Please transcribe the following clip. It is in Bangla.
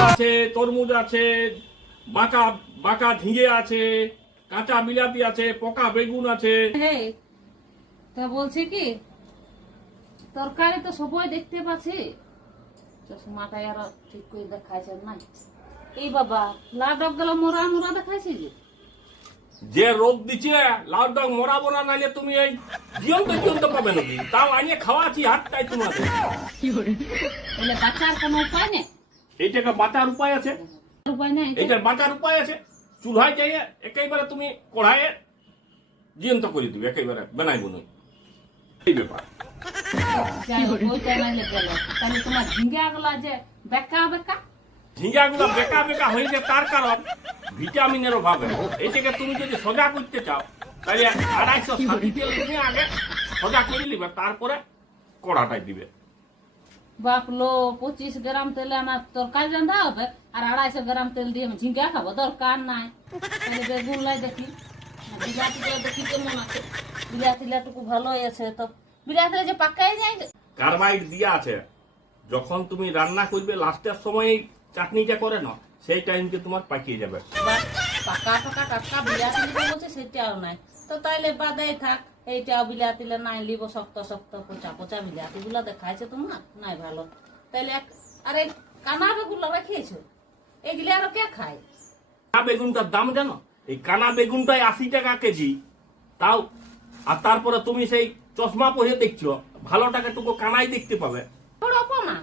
আছে, তরমুজ আছে, বাঁকা বাঁকা ঝিঙে আছে, কাঁচা বিলাতি আছে, পকা বেগুন আছে। তা বলছে কি তরকারি তো সবাই দেখতে পাচ্ছি, চশমাটাই আর ঠিক করে দেখাইছে না। এই বাবা লাল ডগ গেল মোরা মোরা দেখাইছে যে রোগ দিচ্ছে লাল ডগ মরাবো না, নাইলে তুমি এই জীবন্ত জীবন্ত পাবে নাকি? তাও আনিয়ে খাওয়াচ্ছি হাতটাই তোমাদের। তাহলে বাঁচার কোনো উপায় নেই? এইটাকে বাঁচার উপায় আছে, উপায় নেই। এইটার বাঁচার উপায় আছে। চুলহায় যাইয়ে একেবারে তুমি কড়াইয়ে জীবন্ত করে দিবে, একেবারে বেনাইব নই। এই ব্যাপার। যাই হোক, ওইটা নাইলে গেল। তাহলে তোমার ঝিঙ্গা গুলা যে বেকা বেকা, ঝিঙ্গাগুলো বেকা বেকা হয়েছে তার কারণ ভিটামিনের অভাবে। এটাকে তুমি যদি সোজা করতে চাও তাহলে 250 তেল তুমি আগে সোজা করে নিবে, তারপরে কড়াটাই দিবে। বাপলো 25 গ্রাম তেলে আমার তরকারি রান্না হবে আর 250 গ্রাম তেল দিয়ে আমি ঝিঙ্গা খাবো? দরকার নাই। তাহলে বেগুন লাই দেখি, বিলাতিটা দেখি কেমন আছে। বিলাতিলাটুকু ভালোই আছে, তো বিলাতিটা যে পাকাই যায়। কার্বাইড দিয়া আছে। যখন তুমি রান্না করবে লাস্টের সময় চাটনিটা করে না, সেই টাইমকে তোমার পাকিয়ে যাবে। পাকা পাকা টাটকা বিলাতি বলছে সেটাও নাই, তো তাইলে বাদাই থাক। এইটাও বিলাতিলে নাই লিব, শক্ত শক্ত পচা পচা বিলাতি গুলা দেখাইছে তোমার নাই ভালো। তাইলে আরে কানা বেগুন রাখিয়েছো, এগুলি আরো কে খায়? কানা বেগুনটার দাম জানো? এই কানা বেগুনটাই 80 টাকা কেজি। তাও আর তারপরে তুমি সেই চশমা পরে দেখছো, ভালো টাকাটুকু কানাই দেখতে পাবে। অপমান